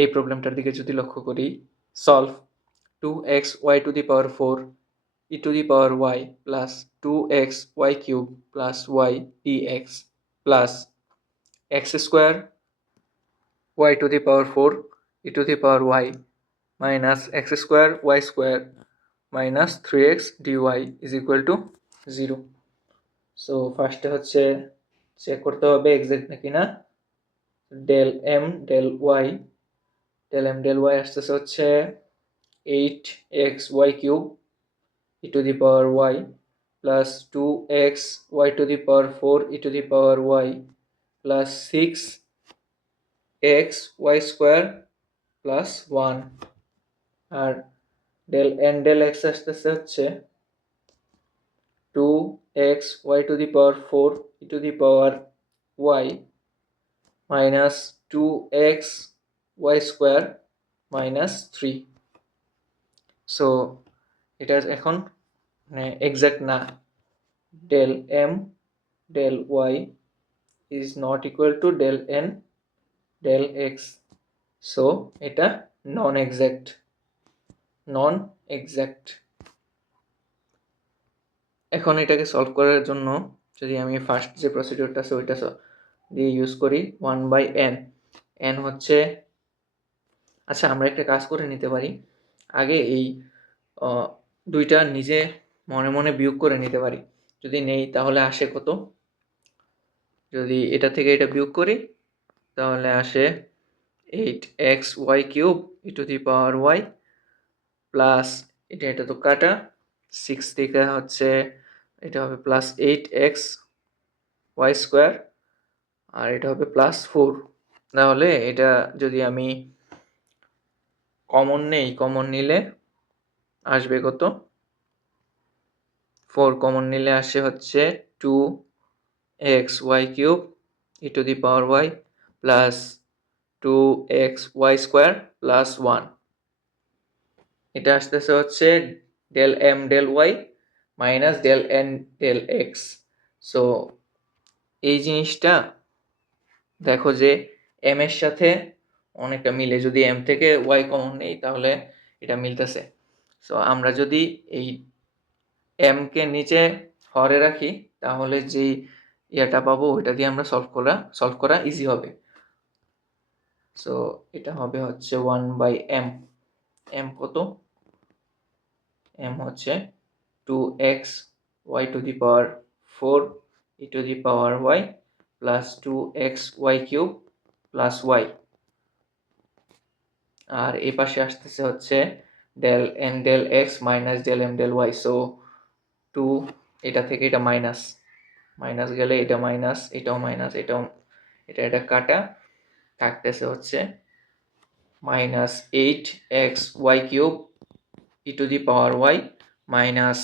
এই প্রবলেমটার দিকে যদি লক্ষ্য করি, solve 2xy to the power 4 e to the power y plus 2xy cube plus y dx plus x square y to the power 4 e to the power y minus x square y square minus 3x dy is equal to 0। So ফার্স্টে হচ্ছে check করতে হবে exact নাকি না। Del m del Y আসতেছে হচ্ছে 8xy cube e to the power y plus 2xy to the power 4 e to the power y plus 6xy square plus 1। আর del n del x আসতেছে হচ্ছে 2xy to the power 4 e to the power y মাইনাস 2xy স্কোয়ার minus 3। So এটা এখন exact না। Del m del y is not equal to del n del x. So এটা non exact. এখন এটাকে সলভ করার জন্য যদি আমি ফার্স্ট যে প্রসিডিউরটা আছে ওইটা দিয়ে ইউজ করি 1/n। n হচ্ছে, আচ্ছা আমরা একটা কাজ করে নিতে পারি, আগে এই দুইটা নিজে মনে মনে বিয়োগ করে নিতে পারি। যদি নেই তাহলে আসে কত, যদি এটা থেকে এটা বিয়োগ করি তাহলে আসে 8xy cube e to the power y plus এটা তো কাটা 6 থেকে হচ্ছে এটা হবে প্লাস 8xy স্কোয়ার আর এটা হবে প্লাস 4। তাহলে এটা যদি আমি কমন নেই, কমন নিলে আসবে কত, 4 কমন নিলে আসে হচ্ছে 2xy cube e to the power y plus 2xy square plus 1। এটা আসতেছে হচ্ছে del m del y minus del n del x. So এই জিনিসটা দেখো যে এম এর সাথে অনেকটা মিলে, যদি এম থেকে ওয়াই কমন নেই তাহলে এটা মিলতেছে। সো আমরা যদি এই এম কে নিচে হরে রাখি তাহলে যেই ইয়েটা পাবো ওইটা দিয়ে আমরা সলভ করা ইজি হবে। সো এটা হবে হচ্ছে 1/m। এম কত, এম হচ্ছে 2xy to the power 4 e to the power y plus 2xy cube plus y। আর এই পাশে আসতেছে হচ্ছে del n del x minus del m del y. So 2 এটা থেকে এটা মাইনাস গেলে এটা মাইনাস, এটাও মাইনাস, এটা কাটা থাকতেছে হচ্ছে minus 8xy cube e to the power y minus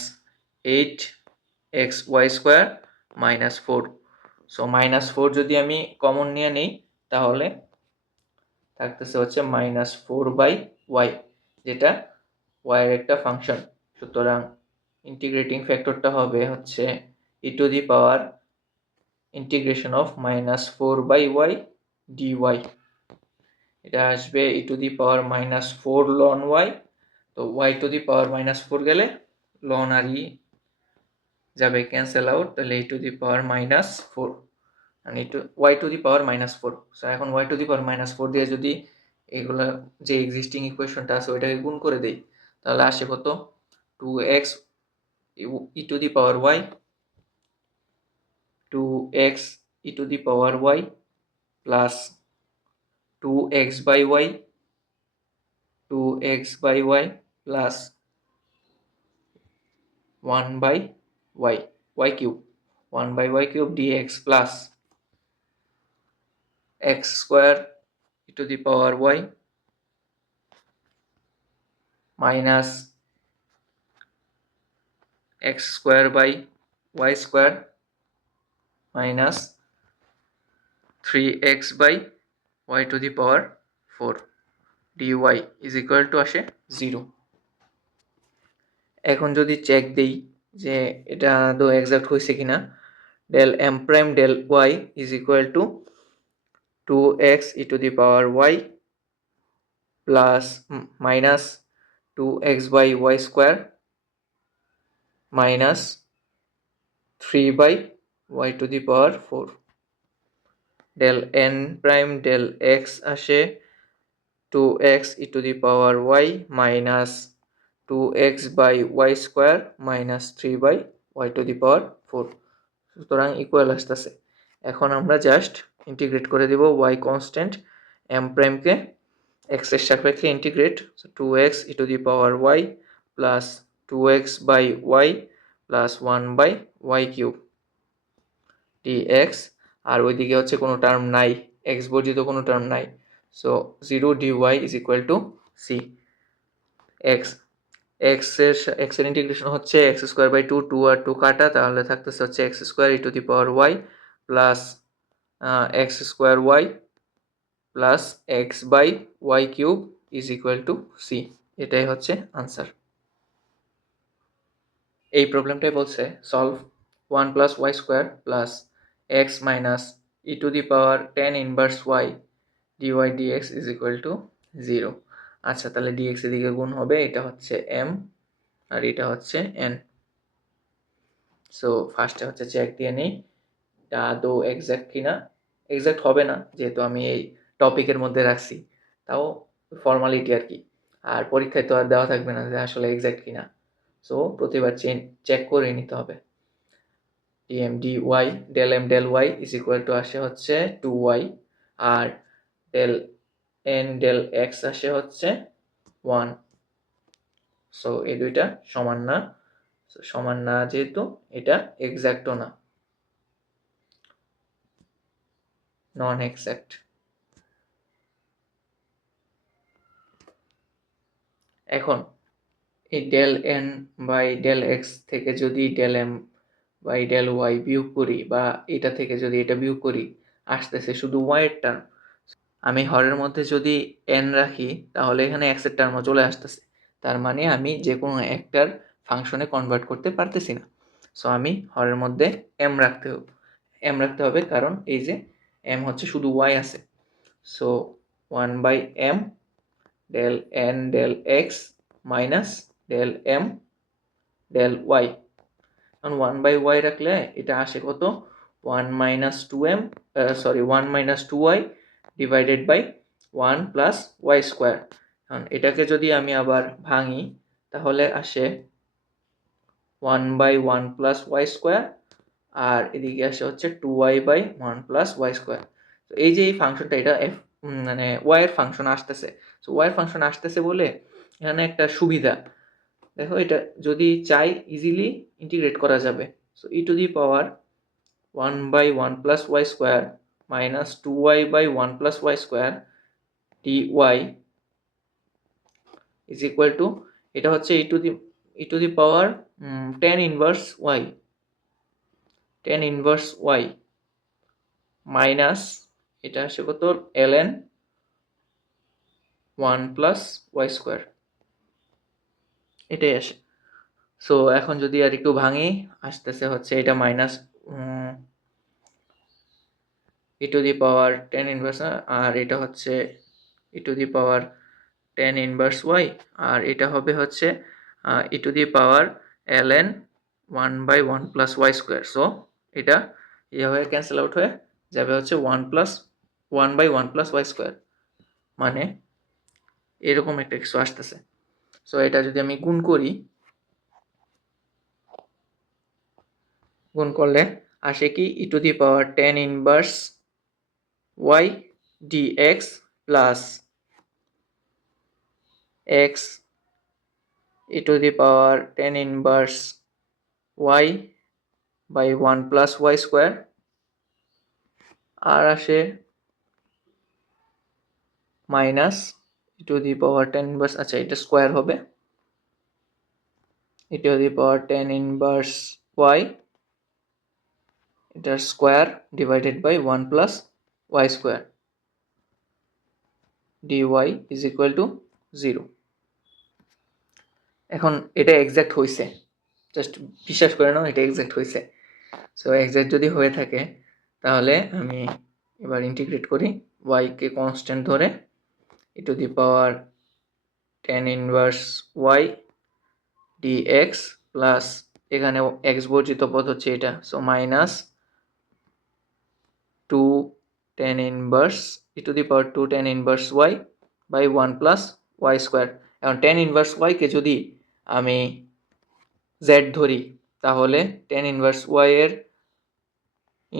8xy square minus 4। So minus 4 যদি আমি কমন নিয়ে নিই তাহলে থাকতেছে হচ্ছে মাইনাস 4/y, যেটা y এর একটা ফাংশন। সুতরাং ইন্টিগ্রেটিং ফ্যাক্টরটা হবে হচ্ছে e to the power integration of minus 4/y dy। এটা আসবে e to the power minus 4 লন y। তো y to the power minus 4 গেলে লন আর ই যাবে ক্যান্সেল আউট, তাহলে e to the power minus 4 আর y to the power minus 4। So এখন y to the power minus 4 দিয়ে যদি এগুলা যে এক্সিস্টিং ইকুয়েশনটা আছে ওইটাকে গুণ করে দেই তাহলে আসে কত, 2x e to the power y 2x e to the power y plus 2x/y plus 1/y y cube 1/y cube dx plus x square e to the power y minus x square by y square minus 3x/y to the power 4 dy is equal to আসে 0। এখন যদি check দেই যে এটা আদৌ exact হয়েছে কিনা, del M prime del y is equal to 2x e to the power y plus minus 2x by y square minus 3 by y to the power 4। Del N prime del x আসে 2x e to the power y minus 2x by y square minus 3 by y to দি পাওয়ার 4। সুতরাং equal আসতেছে। এখন আমরা just integrate করে দিব y constant m প্রাইমকে x এর সাপেক্ষে integrate 2x e to the power y plus 2x by y plus 1 by y cube dx, আর ওইদিকে হচ্ছে কোনো টার্ম নাই, এক্স বর্জিত কোনো টার্ম নাই, so 0 dy is equal to c. X এর ইন্টিগ্রেশন হচ্ছে এক্স স্কোয়ার বাই 2, 2 আর 2 কাটা, তাহলে থাকতেছে হচ্ছে x square e to the power y plus x square y plus x by y cube is equal to c. এটাই হচ্ছে answer. এই প্রবলেমটাই বলছে solve 1 plus y square plus x minus e to the power tan inverse y dy dx is equal to 0। আচ্ছা, তাহলে dx এদিকে গুণ হবে, এটা হচ্ছে এম আর এটা হচ্ছে এন। সো ফার্স্টে হচ্ছে চেক দিয়ে নেই এটা আদৌ এক্স্যাক্ট কিনা। এক্স্যাক্ট হবে না যেহেতু আমি এই টপিকের মধ্যে রাখছি, তাও ফর্মালিটি আর কি, আর পরীক্ষায় তো আর দেওয়া থাকবে না যে আসলে এক্স্যাক্ট কিনা, সো প্রতিবার চেক করে নিতে হবে। Dm d y del m del y is equal to আসে হচ্ছে 2y, আর ডেল এন ডেল এক্স আসে হচ্ছে 1। সো এই দুইটা সমান না, সমান না যেহেতু এটা এক্স্যাক্টও না, নন এক্স্যাক্ট। এখন এই del n by del x থেকে যদি del m by del y বিয়োগ করি, বা এটা থেকে যদি এটা বিয়োগ করি, আসতেছে শুধু ওয়াই এর টার্ম। আমি হরের মধ্যে যদি এন রাখি তাহলে এখানে এক্স এর টার্মও চলে আসতেছে, তার মানে আমি যে কোনো একটার ফাংশনে কনভার্ট করতে পারতেছি না। সো আমি হরের মধ্যে এম রাখতে হবে, কারণ এই যে এম হচ্ছে শুধু ওয়াই আছে। So 1 by m del n del x minus del m del y. কারণ 1 বাই ওয়াই রাখলে এটা আসে কত, 1 minus 2m, 1 minus 2y divided by 1 plus y square. কারণ এটাকে যদি আমি আবার ভাঙি তাহলে আসে 1 বাই 1 প্লাস ওয়াই স্কোয়ার, আর এদিকে আসে হচ্ছে 2y by 1 plus y square. তো এই যে এই ফাংশনটা, এটা মানে ওয়াই এর ফাংশন আসতেছে। সো ওয়াই এর ফাংশন আসতেছে বলে এখানে একটা সুবিধা, দেখো এটা যদি চাই ইজিলি ইন্টিগ্রেট করা যাবে। So e to the power 1 by 1 plus y square minus 2y by 1 plus y square dy is equal to, এটা হচ্ছে e to the power 10 inverse y minus এটা আসে কত ln 1 প্লাস ওয়াই স্কোয়ার, এটাই আসে। So এখন যদি আর একটু ভাঙি আসতেছে হচ্ছে এটা minus e to the power 10 inverse, আর এটা হচ্ছে e to the power 10 inverse y, আর এটা হবে হচ্ছে e to the power ln 1 by 1 plus y square. So এটা হয়ে ক্যান্সেল আউট হয়ে যাবে হচ্ছে 1 বাই 1 প্লাস ওয়াই স্কোয়ার, মানে এরকম একটা কিছু আসতেছে। সো এটা যদি আমি গুণ করি, গুণ করলে আসে কি e to the power 10 inverse y dx plus x e to the power 10 inverse y by 1 plus y square, আর আসে minus e to the power 10 inverse, আচ্ছা এটা স্কোয়ার হবে, e to the power 10 inverse y এটার square divided by 1 plus y square dy is equal to 0। এখন এটা exact হয়েছে, just বিশ্বাস করে নাও এটা এক্স্যাক্ট হয়েছে। সো এক্স্যাক্ট যদি হয়ে থাকে তাহলে আমি এবার ইন্টিগ্রেট করি y কে কনস্ট্যান্ট ধরে e to the power tan inverse y dx plus এখানে x বর্জিত পদ হচ্ছে এটা, so minus 2 tan inverse e to the power 2 tan inverse y by 1 plus y square. এখন tan inverse y কে যদি আমি z ধরি তাহলে tan inverse y এর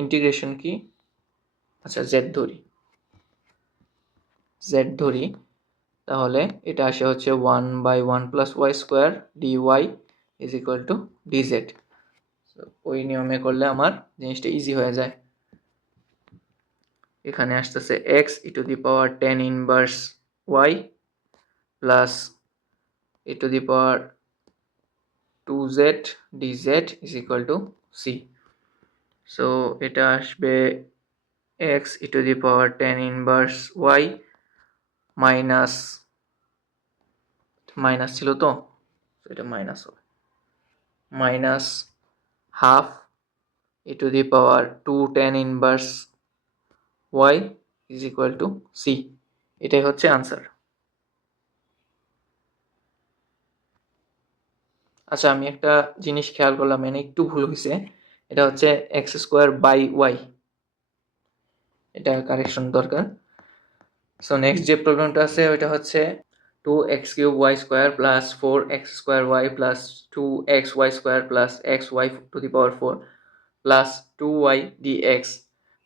ইন্টিগ্রেশন কি, আচ্ছা z ধরি তাহলে এটা আসে হচ্ছে 1 by 1 plus y square dy is equal to dz। ওই নিয়মে করলে আমার জিনিসটা ইজি হয়ে যায়। এখানে আসতেছে x e to the power tan inverse y plus e to the power 2z dz is equal to c। So এটা আসবে x e to the power tan inverse y minus ছিল তো এটা মাইনাস হবে, minus half e to the power 2 tan inverse y is equal to c। এটাই হচ্ছে answer. আচ্ছা আমি একটা জিনিস খেয়াল করলাম, এখানে একটু ভুল হয়েছে, এটা হচ্ছে এক্স স্কোয়ার বাই ওয়াই, এটা কারেকশন দরকার। সো নেক্সট যে প্রবলেমটা আছে ওইটা হচ্ছে 2x³ y square plus 4x square y plus 2xy square plus xy to the power 4 plus 2y dx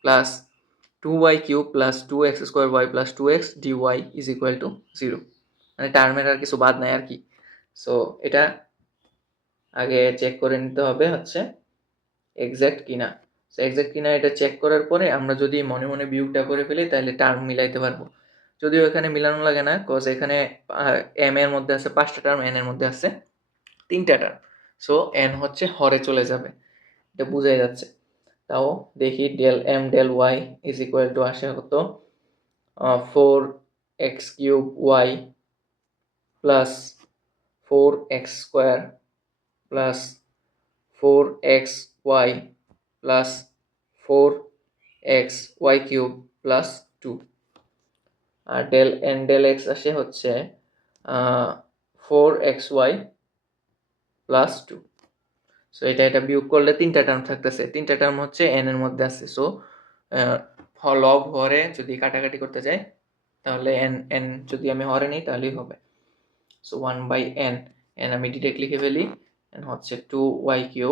plus 2y³ plus 2x square y plus 2x dy is equal to 0। মানে টার্মের আর কিছু বাদ নাই আর কি। সো এটা আগে check করে নিতে হবে হচ্ছে এক্স্যাক্ট কিনা। সো এক্স্যাক্ট কিনা এটা চেক করার পরে আমরা যদি মনে মনে বিয়োগটা করে ফেলি তাহলে টার্ম মিলাইতে পারবো। যদিও এখানে মিলানো লাগে না, কজ এখানে এম এর মধ্যে আছে 5টা টার্ম, এন এর মধ্যে আছে 3টা টার্ম, সো এন হচ্ছে হরে চলে যাবে, এটা বোঝাই যাচ্ছে। তাও দেখি del m del y is equal to আসে হতো 4x³ y plus 4x square plus 4xy plus 4xy³ plus 2 আর ডেল এন ডেল এক্স আসে হচ্ছে 4xy প্লাস 2। সো এটা বিয়োগ করলে 3টা টার্ম থাকতেছে, 3টা টার্ম হচ্ছে এন এর মধ্যে আছে। সো লব হরে যদি কাটাকাটি করতে যাই তাহলে এন এন যদি আমি হরে নিই তাহলেই হবে। সো 1 বাই এন, এন আমি ডিরেক্ট লিখে ফেলি, এন হচ্ছে 2y³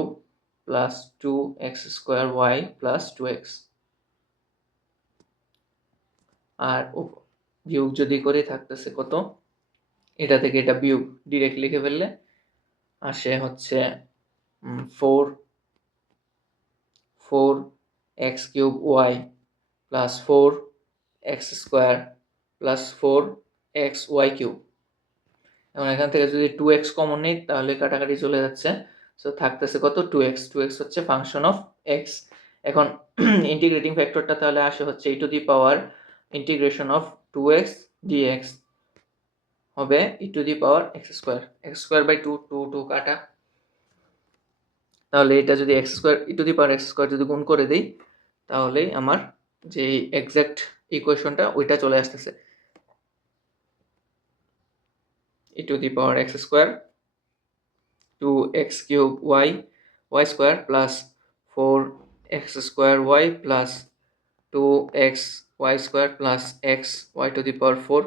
plus 2x square y plus 2x। আর বিয়োগ যদি করে থাকতেছে কত, এটা থেকে এটা বিয়োগ ডিরেক্ট লিখে ফেললে আসে হচ্ছে 4x³ y plus 4x square plus 4xy³। এখন এখান থেকে যদি 2x কমন নেই তাহলে কাটাকাটি চলে যাচ্ছে, সো থাকতেছে কত 2x, 2x হচ্ছে ফাংশন অফ x। এখন ইন্টিগ্রেটিং ফ্যাক্টরটা তাহলে আসে হচ্ছে e to the power integration of 2x dx হবে e to the power x square by 2, 2 2 কাটা, তাহলে এটা যদি x square e to the power x square যদি গুণ করে দিই তাহলে আমার যে এক্সাক্ট ইকুয়েশনটা ওইটা চলে আসতেছে, e to the power x square 2x³ y square plus 4x square y plus 2xy square plus xy to the power 4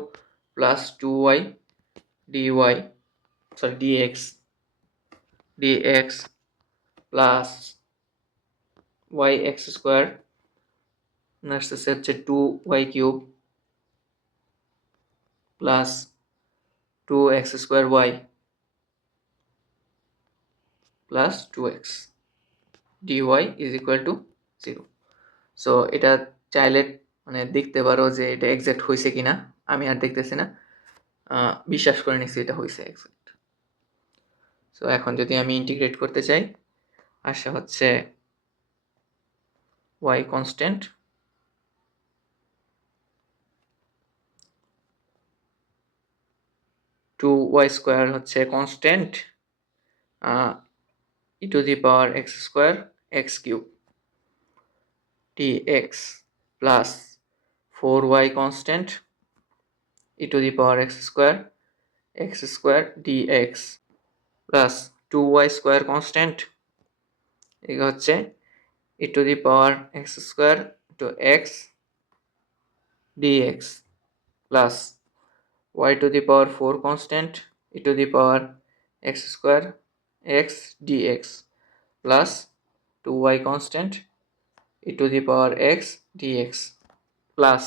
plus 2y dx plus yx square আসতেছে হচ্ছে 2y³ plus 2x square y plus 2x dy is equal to 0। So এটা চাইলে মানে দেখতে পারো যে এটা exact হয়েছে কিনা, আমি আর দেখতেছি না, বিশ্বাস করে নিচ্ছি এটা হয়েছে এক্সাক্ট। সো এখন যদি আমি ইন্টিগ্রেট করতে চাই আসা হচ্ছে y কনস্ট্যান্ট 2y স্কোয়ার হচ্ছে constant e to the power x square x³ dx plus 4y constant e to the power x square x square dx plus 2y square constant এটা হচ্ছে e to the power x square two x dx plus y to the power 4 constant e to the power x square x dx plus 2y constant e to the power x dx plus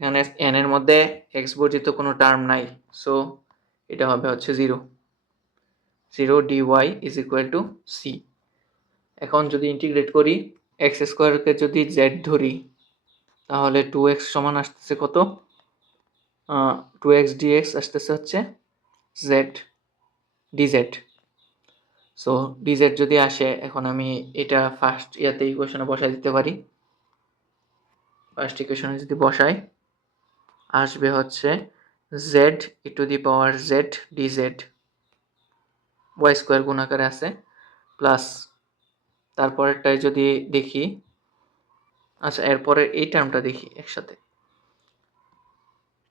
এখানে n এর মধ্যে x বর্জিত কোনো term নাই, so এটা হবে হচ্ছে 0 dy is equal to c। এখন যদি ইন্টিগ্রেট করি x স্কোয়ারকে যদি z ধরি তাহলে 2x সমান আসতেছে কত, 2x dx আসতেছে হচ্ছে z dz। সো dz যদি আসে, এখন আমি এটা ফার্স্ট ইকুয়েশনে বসাই দিতে পারি। ফার্স্ট ইকুয়েশনে যদি বসাই আসবে হচ্ছে z e to the power z dz y square গুণ আকারে আছে প্লাস তারপরেরটাই যদি দেখি, আচ্ছা এরপরে এই টার্মটা দেখি একসাথে,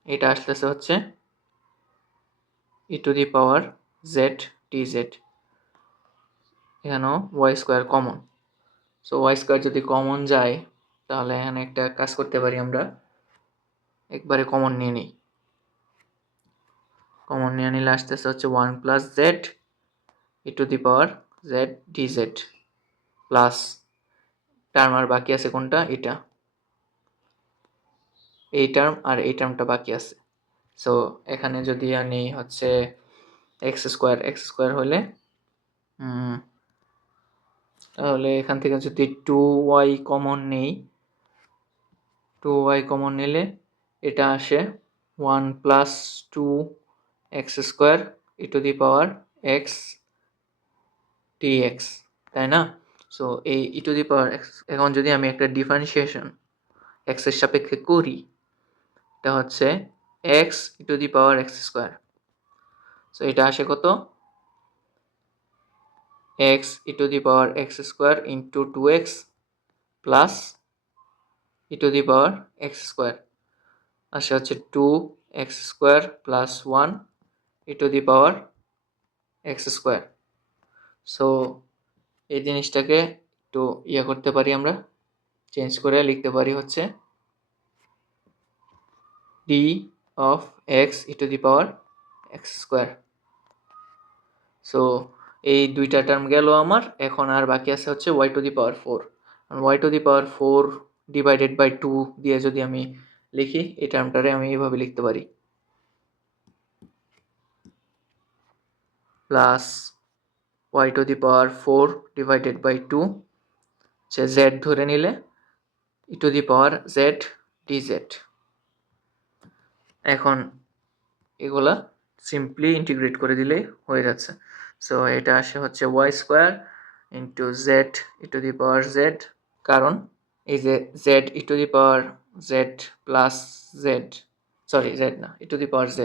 এটা আসতেছে হচ্ছে e to the power z dz, এখানেও y square common. So y square যদি কমন যায় তাহলে এখানে একটা কাজ করতে পারি, আমরা একবারে কমন নিয়ে নিই। কমন নিয়ে নিলে আসতেছে হচ্ছে 1 plus z e to the power z dz plus term আর বাকি আছে কোনটা, এটা এই টার্ম আর এই টার্মটা বাকি আছে। সো এখানে যদি আমি হচ্ছে এক্স স্কোয়ার হলে তাহলে এখান থেকে যদি 2y কমন নেই, 2y কমন নিলে এটা আসে 1 plus 2x square e to the power x dx, তাই না? সো এই ই টু দি পাওয়ার এক্স, এখন যদি আমি একটা ডিফারেন্সিয়েশন এক্সের সাপেক্ষে করি, এটা হচ্ছে x e to the power x square. So এটা আসে কত, x e to the power x square into 2x plus E to the power x square আসে হচ্ছে 2x square plus 1 E to the power x square. So এই জিনিসটাকে একটু করতে পারি, আমরা চেঞ্জ করে লিখতে পারি হচ্ছে d of x e to the power x square. So এই দুইটা টার্ম গেল আমার, এখন আর বাকি আছে হচ্ছে y to the power 4। y to the power 4 divided by 2 দিয়ে যদি আমি লিখি, এই টার্মটারে আমি এইভাবে লিখতে পারি plus y to the power 4 divided by 2 সে z ধরে নিলে e to the power z dz। এখন এগুলা সিম্পলি ইন্টিগ্রেট করে দিলেই হয়ে যাচ্ছে। সো এটা আসে হচ্ছে y square into z e to the power z, কারণ এই যে z e to the power z plus z, sorry z না, e to the power z,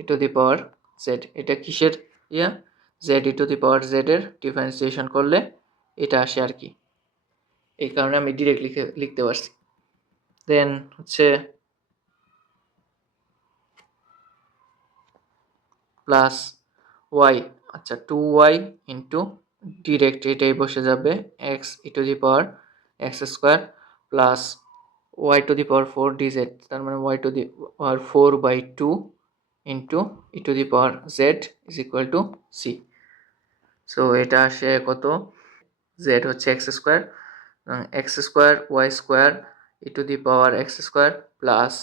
e to the power z, এটা কিসের z e to the power z এর differentiation করলে এটা আসে আর কি, এই কারণে আমি ডিরেক্ট লিখতে পারছি। দেন হচ্ছে প্লাস ওয়াই, আচ্ছা 2y ইন্টু ডিরেক্ট এটাই বসে যাবে x e to the power x square plus Y to the power 4 DZ, তার মানে Y to the power 4 by 2 into E to the power Z is equal to C. So এটা আসে কত, Z হচ্ছে x square Y square e to the power x square plus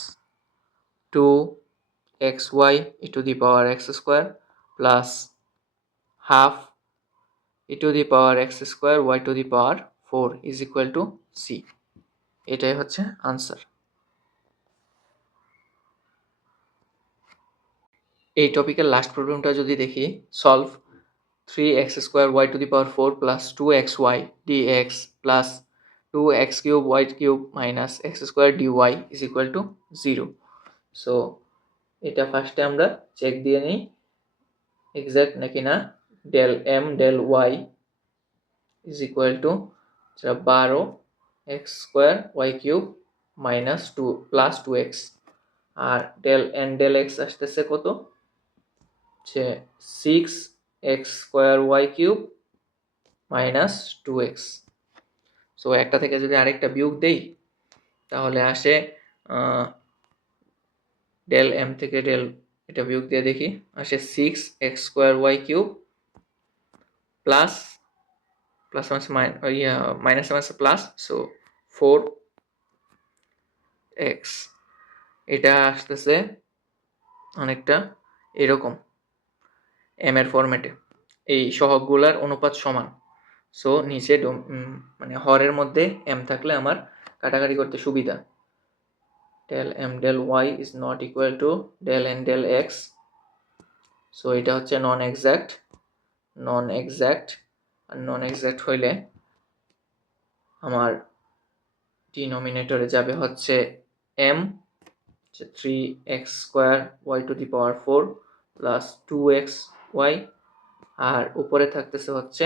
2xy E to the power x square plus half E to the power x square y to the power 4 is equal to c. এটাই হচ্ছে answer. এই টপিকের last প্রবলেমটা যদি দেখি, solve 3x square y to the power 4 plus 2xy dx plus 2x cube y cube minus x square dy is equal to 0। So এটা ফার্স্টে আমরা চেক দিয়ে নিই এক্সাক্ট নাকি না। Del m del y is equal to 12 x square y cube minus 2 plus 2x, আর del n del x আসতেছে কত, যে 6x² y³ minus 2x। So একটা থেকে যদি আরেকটা বিয়োগ দেই তাহলে আসে ডেল এম থেকে ডেল এটা বিয়োগ দিয়ে দেখি, আসে 6x² y³ plus plus minus minus plus, so 4x। এটা আসতেছে অনেকটা এরকম এম এর ফরম্যাটে, এই সহগগুলার অনুপাত সমান। সো নিচে মানে হরের মধ্যে এম থাকলে আমার কাটাকাটি করতে সুবিধা। Del m del y is not equal to del n del x. So এটা হচ্ছে নন এক্সাক্ট, আর নন এক্সাক্ট হইলে আমার ডিনোমিনেটরে যাবে হচ্ছে m, 3x² y⁴ plus 2xy, আর উপরে থাকতেছে হচ্ছে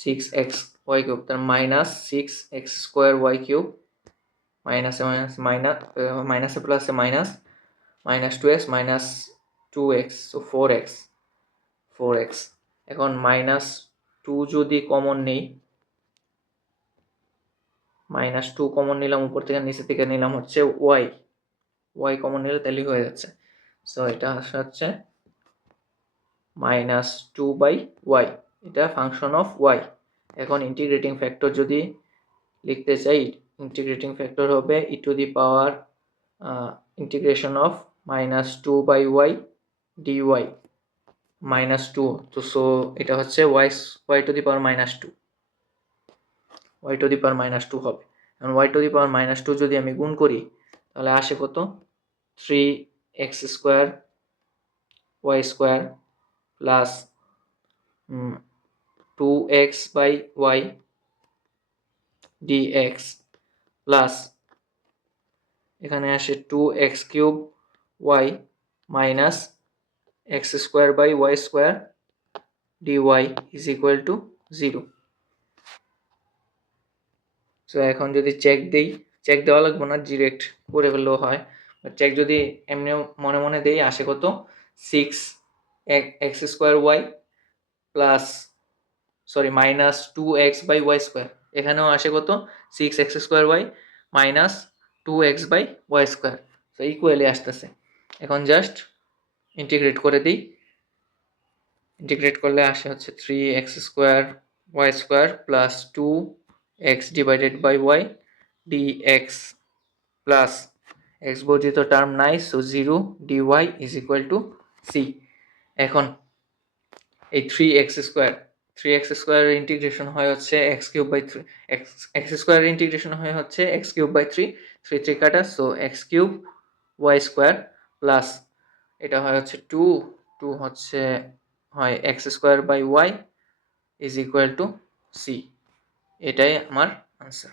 6x y³ তার মাইনাস 6x² y³ মাইনাসে মাইনাস মাইনাসে প্লাসে minus, minus 2x minus 2x, so 4x। এখন মাইনাস 2 যদি কমন নেই, মাইনাস 2 কমন নিলাম উপর থেকে, নিচে থেকে নিলাম হচ্ছে ওয়াই কমন নিলে তাহলে হয়ে যাচ্ছে। সো এটা হচ্ছে -2/y, এটা ফাংশন অফ y। এখন ইন্টিগ্রেটিং ফ্যাক্টর যদি লিখতে চাই, ইন্টিগ্রেটিং ফ্যাক্টর হবে e to the power integration of -2/y dy -2, তো সো এটা হচ্ছে y to the power -2, y to the power -2 হবে। এখন y টু দি পাওয়ার -2 যদি আমি গুণ করি তাহলে আসে কত, 3x² y² plus 2x/y dx plus এখানে আসে 2x³ y minus x²/y² dy is equal to 0। So এখন যদি চেক দেই, চেক দেওয়া লাগবে না, ডিরেক্ট করে ফেললেও হয়, চেক যদি এমনি মনে মনে দেই আসে কত, 6x² প্লাস মাইনাস 2x/y², এখানেও আসে কত, 6x² minus 2x/y², so equally আসতেছে। এখন জাস্ট ইন্টিগ্রেট করে দিই, ইন্টিগ্রেট করলে আসে হচ্ছে 3x² plus 2x divided by y dx plus x বর্জিত টার্ম নাই, so 0 dy is equal to c। এখন এই 3x² এর ইন্টিগ্রেশন হয় হচ্ছে x³ x² এর ইন্টিগ্রেশন হয় হচ্ছে x³ 3 3 কাটা, সো x³ y² প্লাস এটা হয় হচ্ছে 2 হচ্ছে হয় x² y is equal to c। এটাই আমার আনসার।